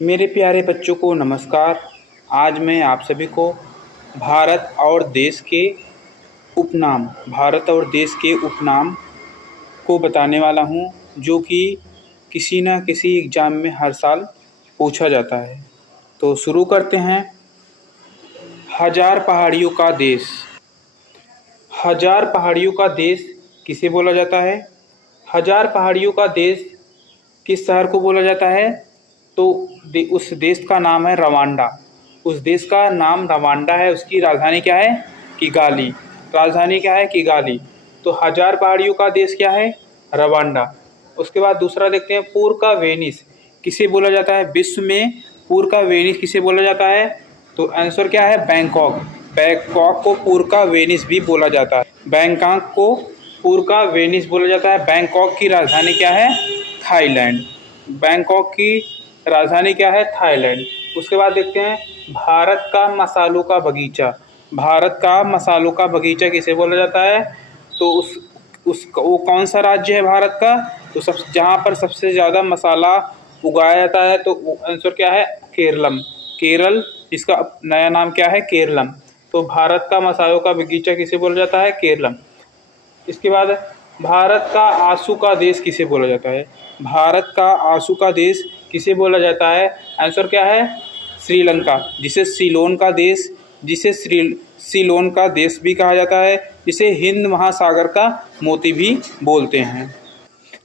मेरे प्यारे बच्चों को नमस्कार। आज मैं आप सभी को भारत और देश के उपनाम को बताने वाला हूँ, जो कि किसी न किसी एग्ज़ाम में हर साल पूछा जाता है। तो शुरू करते हैं। हजार पहाड़ियों का देश। हजार पहाड़ियों का देश किसे बोला जाता है? हजार पहाड़ियों का देश किस शहर को बोला जाता है? तो उस देश का नाम है रवांडा। उस देश का नाम रवांडा है। उसकी राजधानी क्या है? किगाली। राजधानी क्या है? किगाली। तो हजार पहाड़ियों का देश क्या है? रवांडा। उसके बाद दूसरा देखते हैं, पूर्व का वेनिस किसे बोला जाता है? विश्व में पूर्व का वेनिस किसे बोला जाता है? तो आंसर क्या है? बैंकॉक। बैंकॉक को पूर्व का वेनिस भी बोला जाता है। बैंकॉक को पूर्व का वेनिस बोला जाता है। बैंकॉक की राजधानी क्या है? थाईलैंड। बैंकॉक की राजधानी क्या है? थाईलैंड। उसके बाद देखते हैं, भारत का मसालों का बगीचा। भारत का मसालों का बगीचा किसे बोला जाता है? तो वो कौन सा राज्य है भारत का? तो जहाँ पर सबसे ज़्यादा मसाला उगाया जाता है, तो आंसर क्या है? केरलम। केरल, इसका नया नाम क्या है? केरलम। तो भारत का मसालों का बगीचा किसे बोला जाता है? केरलम। इसके बाद, भारत का आंसू का देश किसे बोला जाता है? भारत का आंसू का देश किसे बोला जाता है? आंसर क्या है? श्रीलंका, जिसे सीलोन का देश भी कहा जाता है, जिसे हिंद महासागर का मोती भी बोलते हैं।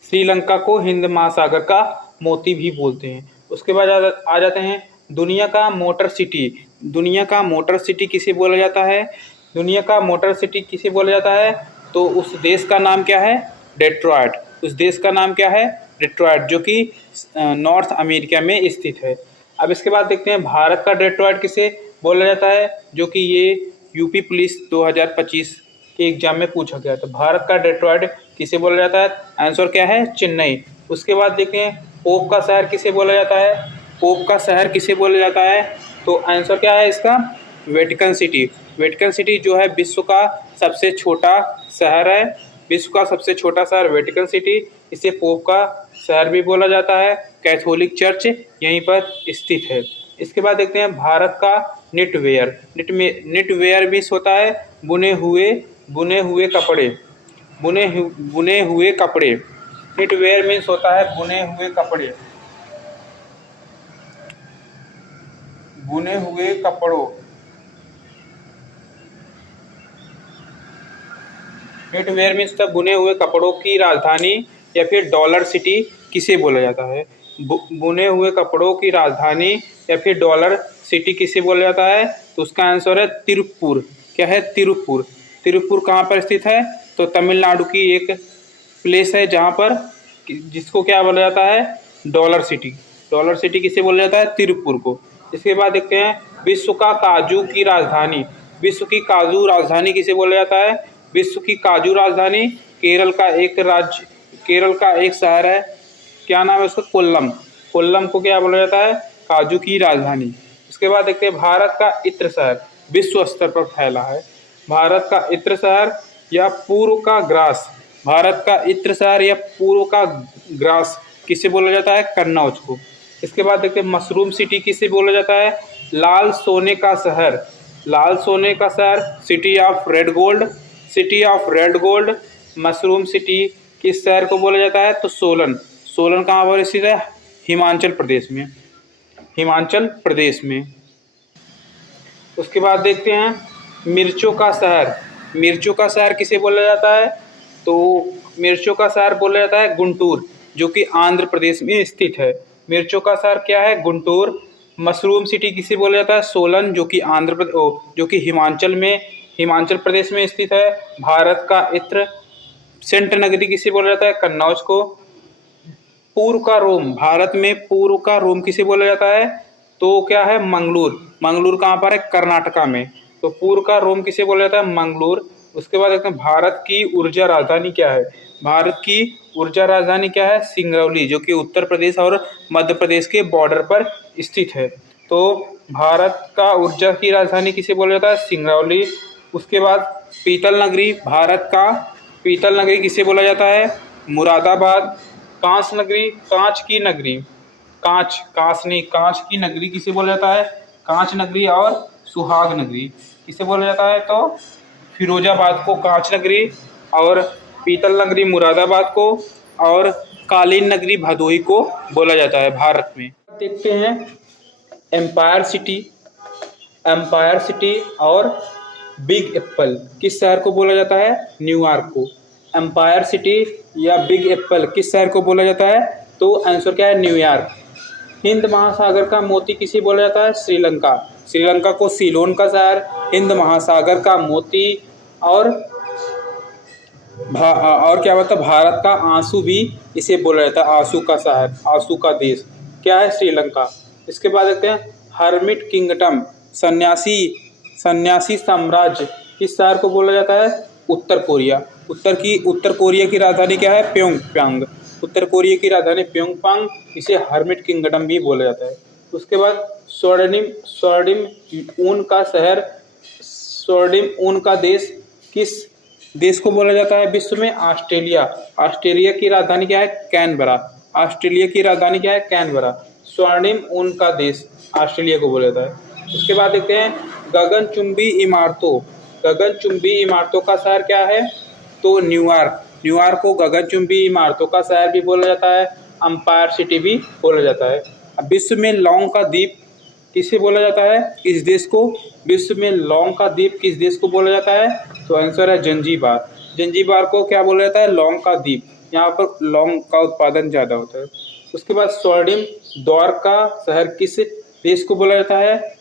श्रीलंका को हिंद महासागर का मोती भी बोलते हैं। उसके बाद आ जाते हैं, दुनिया का मोटर सिटी। दुनिया का मोटर सिटी किसे बोला जाता है? दुनिया का मोटर सिटी किसे बोला जाता है? तो उस देश का नाम क्या है? डेट्रॉयट। उस देश का नाम क्या है? डेट्रॉयट, जो कि नॉर्थ अमेरिका में स्थित है। अब इसके बाद देखते हैं, भारत का डेट्रॉयट किसे बोला जाता है, जो कि ये यूपी पुलिस 2025 के एग्जाम में पूछा गया। तो भारत का डेट्रॉयट किसे बोला जाता है? आंसर क्या है? चेन्नई। उसके बाद देखते हैं, पोप का शहर किसे बोला जाता है? पोप का शहर किसे बोला जाता है? तो आंसर क्या है इसका? Vatican city. वेटिकन सिटी जो है विश्व का सबसे छोटा शहर है। विश्व का सबसे छोटा शहर वेटिकन सिटी। इसे पोप का शहर भी बोला जाता है। कैथोलिक चर्च यहीं पर स्थित है। इसके बाद देखते हैं, भारत का निटवेयर। निटवेयर भी होता है बुने हुए कपड़े। बुने हुए कपड़े। निटवेयर मीन्स होता है बुने हुए कपड़े। बुने हुए कपड़ों। निटवेयर मीन्स होता है बुने हुए कपड़ों की राजधानी या फिर डॉलर सिटी किसे बोला जाता है? बुने हुए कपड़ों की राजधानी या फिर डॉलर सिटी किसे बोला जाता है? तो उसका आंसर है तिरुपुर। क्या है? तिरुपुर। तिरुपुर कहाँ पर स्थित है? तो तमिलनाडु की एक प्लेस है, जहाँ पर जिसको क्या बोला जाता है? Dollar city. डॉलर सिटी किसे बोला जाता है? तिरुपुर को। इसके बाद देखते हैं, विश्व का काजू की राजधानी। विश्व की काजू राजधानी किसे बोला जाता है? विश्व की काजू राजधानी केरल का एक शहर है। क्या नाम है उसका? कोल्लम। कोल्लम को क्या बोला जाता है? काजू की राजधानी। इसके बाद देखते हैं, भारत का इत्र शहर विश्व स्तर पर फैला है। भारत का इत्र शहर या पूर्व का ग्रास। भारत का इत्र शहर या पूर्व का ग्रास किसे बोला जाता है? कन्नौज को। इसके बाद देखते हैं, मशरूम सिटी किसे बोला जाता है? लाल सोने का शहर। लाल सोने का शहर, city of red gold. City of red gold. Mushroom city किस शहर को बोला जाता है? तो सोलन। सोलन कहाँ पर स्थित है? हिमाचल प्रदेश में। हिमाचल प्रदेश में। उसके बाद देखते हैं, मिर्चों का शहर। मिर्चों का शहर किसे बोला जाता है? तो मिर्चों का शहर बोला जाता है गुंटूर, जो कि आंध्र प्रदेश में स्थित है। मिर्चों का शहर क्या है? गुंटूर। मशरूम सिटी किसे बोला जाता है? सोलन, जो कि जो कि हिमाचल प्रदेश में स्थित है। भारत का इत्र सेंट नगरी किसे बोला जाता है? कन्नौज को। पूर्व का रोम। भारत में पूर्व का रोम किसे बोला जाता है? तो क्या है? मंगलूर। मंगलूर कहाँ पर है? कर्नाटका में। तो पूर्व का रोम किसे बोला जाता है? मंगलूर। उसके बाद देखते हैं, भारत की ऊर्जा राजधानी क्या है? भारत की ऊर्जा राजधानी क्या है? सिंगरौली, जो कि उत्तर प्रदेश और मध्य प्रदेश के बॉर्डर पर स्थित है। तो भारत का ऊर्जा की राजधानी किसे बोला जाता है? सिंगरौली। उसके बाद पीतल नगरी। भारत का पीतल नगरी किसे बोला जाता है? मुरादाबाद। कांच नगरी, कांच की नगरी। कांच की नगरी किसे बोला जाता है? कांच नगरी और सुहाग नगरी किसे बोला जाता है? तो फिरोजाबाद को कांच नगरी, और पीतल नगरी मुरादाबाद को, और कालीन नगरी भदोही को बोला जाता है भारत में। देखते हैं एम्पायर सिटी और बिग एप्पल किस शहर को बोला जाता है? न्यूयॉर्क को। एम्पायर सिटी या बिग एप्पल किस शहर को बोला जाता है? तो आंसर क्या है? न्यूयॉर्क। हिंद महासागर का मोती किसे बोला जाता है? श्रीलंका। श्रीलंका को सीलोन का शहर, हिंद महासागर का मोती, और क्या मतलब भारत का आंसू भी इसे बोला जाता है। आंसू का शहर, आंसू का देश क्या है? श्रीलंका। इसके बाद देखते हैं हर्मिट किंगडम, सन्यासी साम्राज्य किस शहर को बोला जाता है? उत्तर कोरिया। उत्तर कोरिया की राजधानी क्या है? प्योंगयांग। उत्तर कोरिया की राजधानी प्योंगयांग, इसे हर्मिट किंगडम भी बोला जाता है। उसके बाद स्वर्णिम ऊन का देश किस देश को बोला जाता है विश्व में? ऑस्ट्रेलिया। ऑस्ट्रेलिया की राजधानी क्या है? कैनबरा। ऑस्ट्रेलिया की राजधानी क्या है? कैनबरा। स्वर्णिम ऊन का देश ऑस्ट्रेलिया को बोला जाता है। उसके बाद देखते हैं गगनचुंबी इमारतों का शहर क्या है? तो न्यूयॉर्क। न्यूयॉर्क को गगनचुंबी इमारतों का शहर भी बोला जाता है, एम्पायर सिटी भी बोला जाता है। अब विश्व में लौंग का द्वीप किसे बोला जाता है? इस देश को। विश्व में लौंग का द्वीप किस देश को बोला जाता है? तो आंसर है जंजीबार। जंजीबार को क्या बोला जाता है? लौंग का द्वीप। यहाँ पर लौंग का उत्पादन ज़्यादा होता है। उसके बाद स्वर्णिम द्वार का शहर किस देश को बोला जाता है?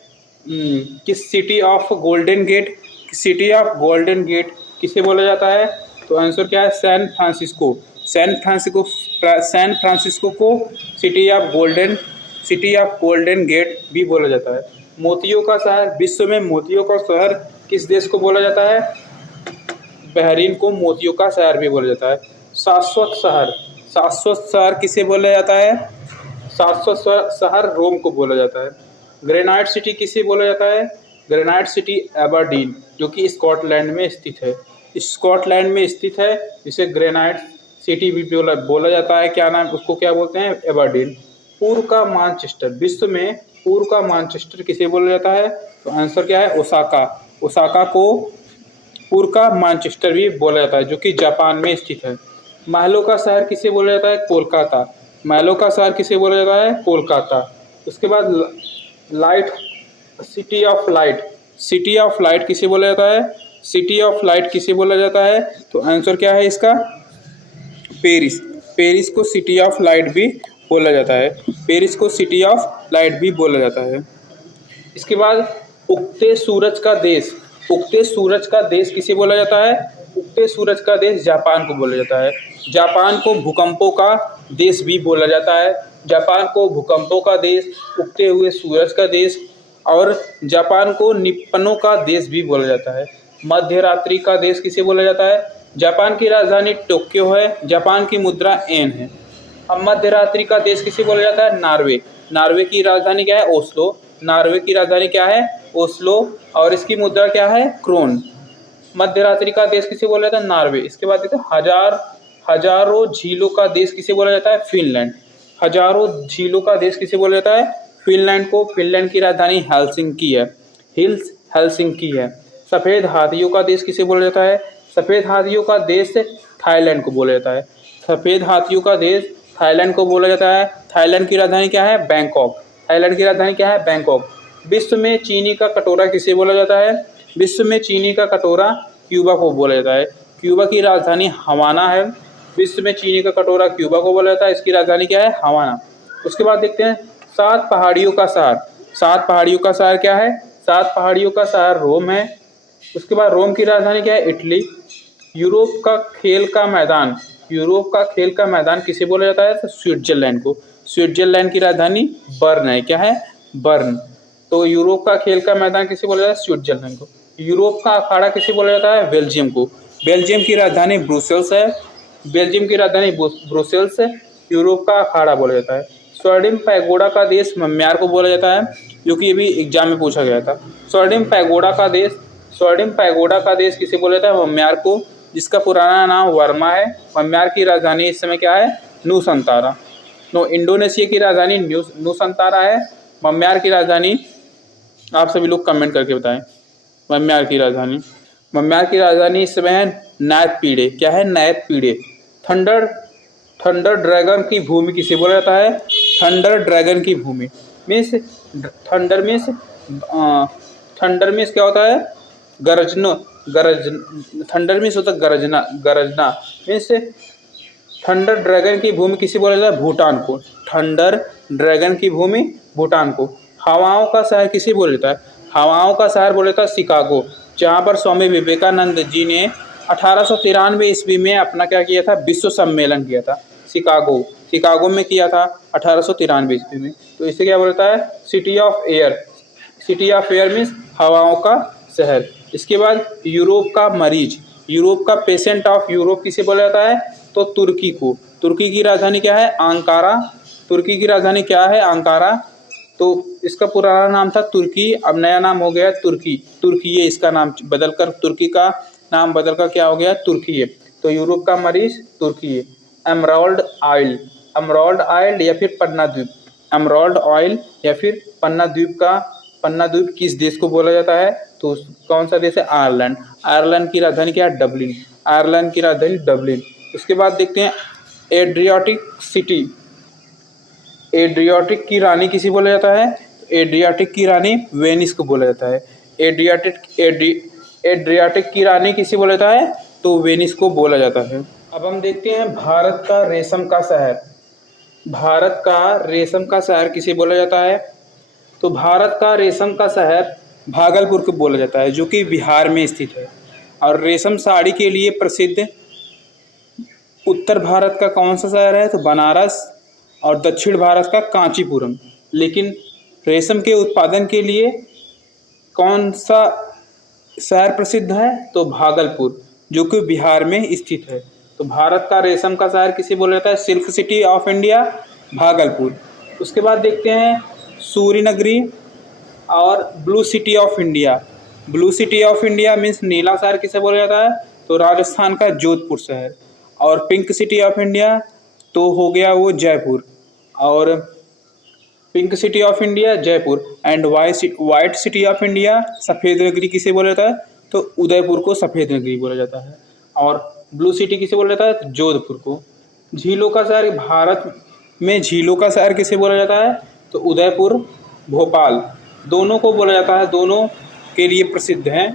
किस सिटी ऑफ गोल्डन गेट किसे बोला जाता है? तो आंसर क्या है? सैन फ्रांसिस्को को सिटी ऑफ गोल्डन गेट भी बोला जाता है। मोतियों का शहर, विश्व में मोतियों का शहर किस देश को बोला जाता है? बहरीन को मोतियों का शहर भी बोला जाता है। शाश्वत शहर किसे बोला जाता है? शाश्वत शहर रोम को बोला जाता है। ग्रेनाइट सिटी किसे बोला जाता है? ग्रेनाइट सिटी एबरडीन, जो कि स्कॉटलैंड में स्थित है। इसे ग्रेनाइट सिटी भी बोला जाता है। क्या नाम, उसको क्या बोलते हैं? एबरडीन। पूर्व का मानचेस्टर, विश्व में पूर्व का मानचेस्टर किसे बोला जाता है? तो आंसर क्या है? ओसाका को पूर्व का मानचेस्टर भी बोला जाता है, जो कि जापान में स्थित है। महलों का शहर किसे बोला जाता है? कोलकाता। उसके बाद सिटी ऑफ लाइट किसे बोला जाता है? तो आंसर क्या है इसका? पेरिस को सिटी ऑफ लाइट भी बोला जाता है। इसके बाद उगते सूरज का देश किसे बोला जाता है? उगते सूरज का देश जापान को बोला जाता है। जापान को भूकंपों का देश भी बोला जाता है। जापान को भूकंपों का देश, उगते हुए सूरज का देश, और जापान को निप्पनों का देश भी बोला जाता है। मध्य रात्रि का देश किसे बोला जाता है? जापान की राजधानी टोक्यो है। जापान की मुद्रा एन है। अब मध्य रात्रि का देश किसे बोला जाता है? नार्वे की राजधानी क्या है? ओस्लो। और इसकी मुद्रा क्या है? क्रोन। मध्य रात्रि का देश किसे बोला जाता है? नार्वे। इसके बाद देखते हैं हजारों झीलों का देश किसे बोला जाता है? फिनलैंड। हजारों झीलों का देश किसे बोला जाता है? फिनलैंड को। फिनलैंड की राजधानी हेलसिंकी है। सफेद हाथियों का देश किसे बोला जाता है? सफेद हाथियों का देश थाईलैंड को बोला जाता है। थाईलैंड की राजधानी क्या है? बैंकॉक। विश्व में चीनी का कटोरा किसे बोला जाता है? विश्व में चीनी का कटोरा क्यूबा को बोला जाता है। क्यूबा की राजधानी हवाना है। विश्व में चीनी का कटोरा क्यूबा को बोला जाता है। इसकी राजधानी क्या है? हवाना। उसके बाद देखते हैं 7 पहाड़ियों का शहर क्या है? 7 पहाड़ियों का शहर रोम है। उसके बाद रोम की राजधानी क्या है? इटली। यूरोप का खेल का मैदान किसे बोला जाता है? तो स्विट्जरलैंड को। स्विट्जरलैंड की राजधानी बर्न है। क्या है? बर्न। तो यूरोप का खेल का मैदान किसे बोला जाता है? स्विट्जरलैंड को। यूरोप का अखाड़ा किसे बोला जाता है? बेल्जियम को। बेल्जियम की राजधानी ब्रुसेल्स है। यूरोप का अखाड़ा बोला जाता है। स्वर्णिम पैगोडा का देश म्यांमार को बोला जाता है, जो कि ये भी एग्जाम में पूछा गया था। स्वर्णिम पैगोडा का देश किसे बोला जाता है? म्यांमार को, जिसका पुराना नाम वर्मा है। म्यांमार की राजधानी इस समय क्या है? नुसंतारा। नो, इंडोनेशिया की राजधानी नुसंतारा है। म्यांमार की राजधानी, आप सभी लोग कमेंट करके बताएं म्यांमार की राजधानी। म्यांमार की राजधानी इस समय है नैपीड़े। क्या है? नैपीड़े। थंडर थंडर ड्रैगन की भूमि किसे बोला जाता है? थंडर ड्रैगन की भूमि means thunder means thunder means क्या होता है? गरजना। थंडर मीन्स होता है गरजना। गरजना मीन्स थंडर ड्रैगन की भूमि किसे बोला जाता है? भूटान को। थंडर ड्रैगन की भूमि भूटान को। हवाओं का शहर किसे बोला जाता है? हवाओं का शहर बोला जाता है शिकागो, जहाँ पर स्वामी विवेकानंद जी ने 1893 ईस्वी में अपना क्या किया था? विश्व सम्मेलन किया था। शिकागो में किया था 1893 ईस्वी में। तो इसे क्या बोलता है? City of air. City of air means हवाओं का शहर। इसके बाद यूरोप का मरीज, यूरोप का पेशेंट ऑफ यूरोप किसे बोला जाता है? तो तुर्की को। तुर्की की राजधानी क्या है? अंकारा। तुर्की की राजधानी क्या है? अंकारा। तो इसका पुराना नाम था तुर्की, अब नया नाम हो गया तुर्की। तुर्की है इसका नाम बदलकर, तुर्की का नाम बदलकर क्या हो गया? तुर्की है। तो यूरोप का मरीज तुर्की है। एमराल्ड आइल, एमराल्ड आइल या फिर पन्ना द्वीप। एमराल्ड ऑयल या फिर पन्ना द्वीप का, पन्ना द्वीप किस देश को बोला जाता है? तो कौन सा देश है? आयरलैंड। आयरलैंड की राजधानी क्या है? डबलिन। आयरलैंड की राजधानी डबलिन। उसके बाद देखते हैं एड्रियाटिक सिटी। एड्रियाटिक की रानी किसे बोला जाता है? एड्रियाटिक की रानी वेनिस को बोला जाता है। एड्रियाटिक की रानी किसे बोला जाता है? तो वेनिस को बोला जाता है। अब हम देखते हैं भारत का रेशम का शहर। भारत का रेशम का शहर किसे बोला जाता है? तो भारत का रेशम का शहर भागलपुर को बोला जाता है, जो कि बिहार में स्थित है। और रेशम साड़ी के लिए प्रसिद्ध उत्तर भारत का कौन सा शहर है? तो बनारस। और दक्षिण भारत का कांचीपुरम। लेकिन रेशम के उत्पादन के लिए कौन सा शहर प्रसिद्ध है? तो भागलपुर, जो कि बिहार में स्थित है। तो भारत का रेशम का शहर किसे बोला जाता है? Silk city of India, Bhagalpur. उसके बाद देखते हैं सूर्य नगरी और blue city of India. Blue city of India means नीला शहर किसे बोला जाता है? तो राजस्थान का जोधपुर शहर। और पिंक सिटी ऑफ इंडिया तो हो गया वो जयपुर। और pink city of India Jaipur. And white city of India, सफ़ेद नगरी किसे बोला जाता है? तो उदयपुर को सफ़ेद नगरी बोला जाता है। और ब्लू सिटी किसे बोला जाता है? जोधपुर को। झीलों का शहर, भारत में झीलों का शहर किसे बोला जाता है? तो उदयपुर, भोपाल, दोनों को बोला जाता है, दोनों के लिए प्रसिद्ध हैं।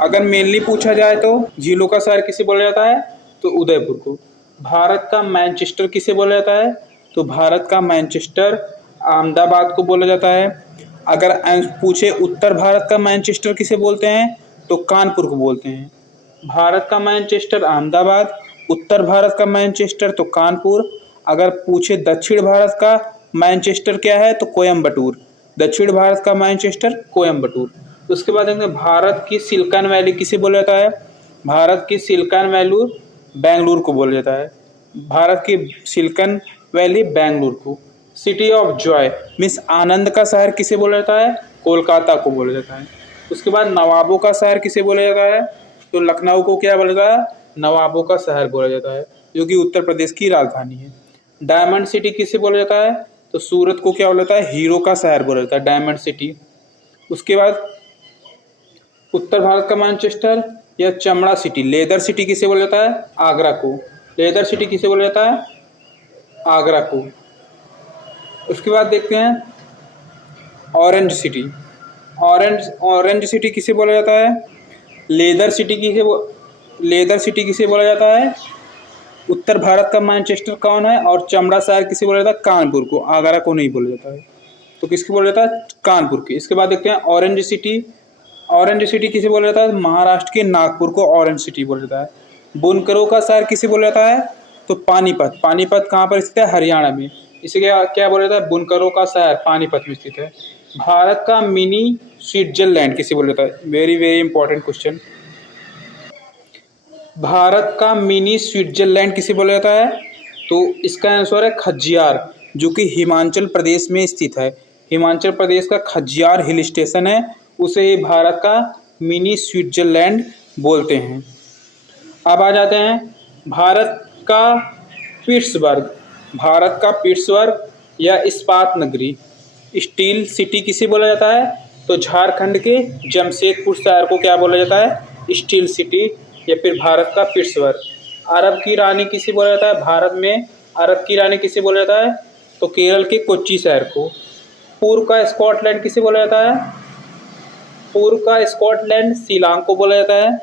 अगर मेनली पूछा जाए तो झीलों का शहर किसे बोला जाता है? तो उदयपुर को। भारत का मैनचेस्टर किसे बोला जाता है? तो भारत का मैनचेस्टर अहमदाबाद को बोला जाता है। अगर पूछे उत्तर भारत का मैनचेस्टर किसे बोलते हैं? तो कानपुर को बोलते हैं। भारत का मैनचेस्टर अहमदाबाद, उत्तर भारत का मैनचेस्टर तो कानपुर। अगर पूछे दक्षिण भारत का मैनचेस्टर क्या है? तो कोयम्बटूर। दक्षिण भारत का मैनचेस्टर कोयम्बटूर। उसके बाद देखेंगे भारत की सिलिकॉन वैली किसे बोला जाता है? भारत की सिलिकॉन वैली बेंगलुरु को बोला जाता है। भारत की सिलिकॉन वैली बेंगलुरु को। सिटी ऑफ जॉय मीन्स आनंद का शहर किसे बोला जाता है? कोलकाता को बोला जाता है। उसके बाद नवाबों का शहर किसे बोला जाता है? तो लखनऊ को क्या बोला जाता है? नवाबों का शहर बोला जाता है, जो कि उत्तर प्रदेश की राजधानी है। डायमंड सिटी किसे बोला जाता है? तो सूरत को क्या बोला जाता है? हीरो का शहर बोला जाता है, डायमंड सिटी। उसके बाद उत्तर भारत का मैनचेस्टर या चमड़ा सिटी, लेदर सिटी किसे बोला जाता है? आगरा को। लेदर सिटी किसे बोला जाता है? आगरा को। उसके बाद देखते हैं ऑरेंज सिटी। ऑरेंज सिटी किसे बोला जाता है? लेदर सिटी किसे बोला जाता है? उत्तर भारत का मैनचेस्टर कौन है? और चमड़ा शहर किसे बोला जाता है? कानपुर को। आगरा को नहीं बोला जाता है, तो किसको बोला जाता है? कानपुर की। इसके बाद देखते हैं ऑरेंज सिटी। ऑरेंज सिटी किसे बोला जाता है? महाराष्ट्र के नागपुर को ऑरेंज सिटी बोला जाता है। बुनकरों का शहर किसे बोला जाता है? तो पानीपत। पानीपत कहाँ पर स्थित है? हरियाणा में। इसे क्या बोला जाता है? बुनकरों का शहर पानीपत में स्थित है। भारत का मिनी स्विट्जरलैंड किसे बोला जाता है? Very very important question. Bharat का मिनी स्विट्जरलैंड किसे बोला जाता है? तो इसका आंसर है खज्जियार, जो कि हिमाचल प्रदेश में स्थित है। हिमाचल प्रदेश का खज्जियार हिल स्टेशन है, उसे भारत का मिनी स्विट्जरलैंड बोलते हैं। अब आ जाते हैं भारत का पिट्सबर्ग। भारत का पिट्सबर्ग या इस्पात नगरी, स्टील सिटी किसे बोला जाता है? तो झारखंड के जमशेदपुर शहर को क्या बोला जाता है? स्टील सिटी या फिर भारत का पिट्सबर्ग। अरब की रानी किसे बोला जाता है? भारत में अरब की रानी किसे बोला जाता है? तो केरल के कोच्चि शहर को। पूर्व का स्कॉटलैंड किसे बोला जाता है? पूर्व का स्कॉटलैंड शिलांग को बोला जाता है।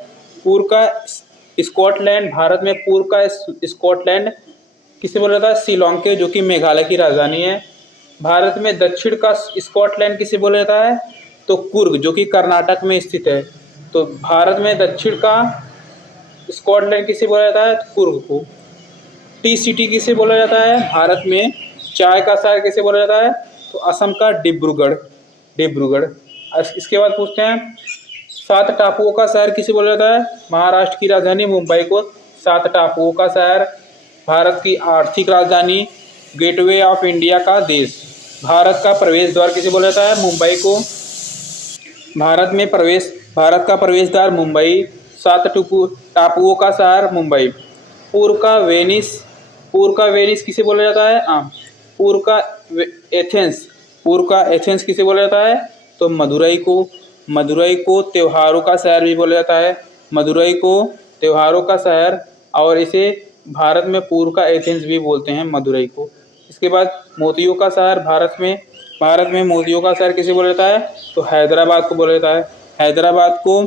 पूर्व का स्कॉटलैंड, भारत में पूर्व का स्कॉटलैंड किसे बोला जाता है? शिलांग के, जो कि मेघालय की राजधानी है। भारत में दक्षिण का स्कॉटलैंड किसे बोला जाता है? तो कुर्ग, जो कि कर्नाटक में स्थित है। तो भारत में दक्षिण का स्कॉटलैंड किसे बोला जाता है? कुर्ग को। टी सिटी किसे बोला जाता है? भारत में चाय का शहर किसे बोला जाता है? तो असम का डिब्रूगढ़। डिब्रूगढ़। इसके बाद पूछते हैं 7 टापुओं का शहर किसे बोला जाता है? महाराष्ट्र की राजधानी मुंबई को 7 टापुओं का शहर। भारत की आर्थिक राजधानी, गेटवे ऑफ इंडिया का देश। भारत का प्रवेश द्वार किसे बोला जाता है? मुंबई को। भारत का प्रवेश द्वार मुंबई। 7 टापुओं का शहर मुंबई। पूर्व का वेनिस किसे बोला जाता है? पूर्व का एथेंस किसे बोला जाता है? तो मदुरई को त्योहारों का शहर भी बोला जाता है। मदुरई को त्योहारों का शहर, और इसे भारत में पूर्व का एथेंस भी बोलते हैं, मदुरई को। इसके बाद मोतियों का शहर, भारत में मोतियों का शहर किसे बोला जाता है? तो हैदराबाद को बोला जाता है। हैदराबाद को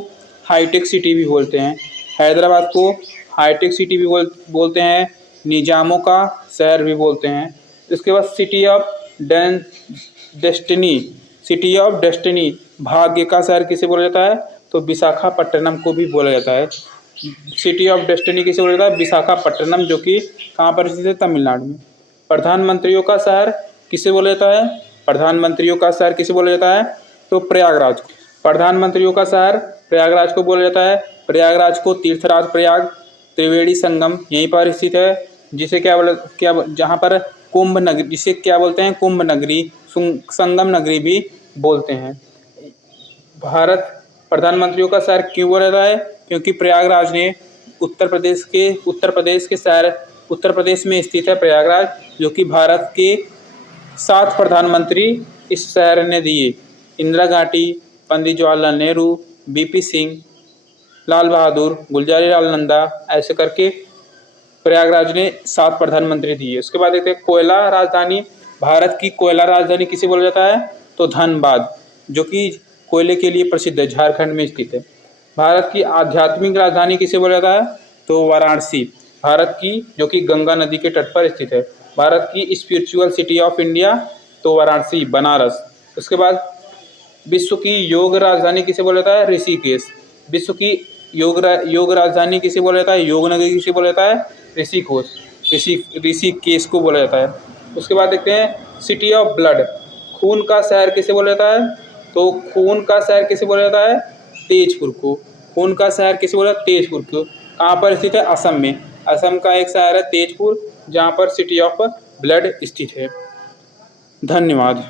हाईटेक सिटी भी बोलते हैं। हैदराबाद को हाईटेक सिटी भी बोलते हैं, निजामों का शहर भी बोलते हैं। इसके बाद सिटी ऑफ डेस्टिनी, भाग्य का शहर किसे बोला जाता है? तो विशाखापट्टनम को भी बोला जाता है। सिटी ऑफ डेस्टिनी किसे बोला जाता है? विशाखापट्टनम, जो कि कहाँ पर स्थित है? तमिलनाडु में। प्रधानमंत्रियों का शहर किसे बोला जाता है? प्रधानमंत्रियों का शहर किसे बोला जाता है? तो प्रयागराज। प्रधानमंत्रियों का शहर प्रयागराज को बोला जाता है। प्रयागराज को तीर्थराज प्रयाग, त्रिवेणी संगम यहीं पर स्थित है, जिसे जहाँ पर कुंभ नगरी, जिसे क्या बोलते हैं? कुंभ नगरी, संगम नगरी भी बोलते हैं। भारत प्रधानमंत्रियों का शहर क्यों बोला जाता है? क्योंकि प्रयागराज ने उत्तर प्रदेश में स्थित है प्रयागराज, जो कि भारत के 7 प्रधानमंत्री इस शहर ने दिए। इंदिरा गांधी, पंडित जवाहरलाल नेहरू, बीपी सिंह, लाल बहादुर, गुलजारी लाल नंदा, ऐसे करके प्रयागराज ने 7 प्रधानमंत्री दिए। उसके बाद देखते हैं कोयला राजधानी। भारत की कोयला राजधानी किसे बोला जाता है? तो धनबाद, जो कि कोयले के लिए प्रसिद्ध है, झारखंड में स्थित है। भारत की आध्यात्मिक राजधानी किसे बोला जाता है? तो वाराणसी, भारत की, जो कि गंगा नदी के तट पर स्थित है। भारत की स्पिरिचुअल सिटी ऑफ इंडिया, तो वाराणसी, बनारस। उसके बाद विश्व की योग राजधानी किसे बोला जाता है? ऋषिकेश। विश्व की योग राजधानी किसे बोला जाता है? योग नगरी किसे बोला जाता है? ऋषिकेश को बोला जाता है। उसके बाद देखते हैं सिटी ऑफ ब्लड, खून का शहर किसे बोला जाता है? तो खून का शहर किसे बोला जाता है? तेजपुर को। खून का शहर किसे बोला? तेजपुर को। कहाँ पर स्थित है? असम में। असम का एक शहर है तेजपुर, जहाँ पर सिटी ऑफ ब्लड स्थित है। धन्यवाद।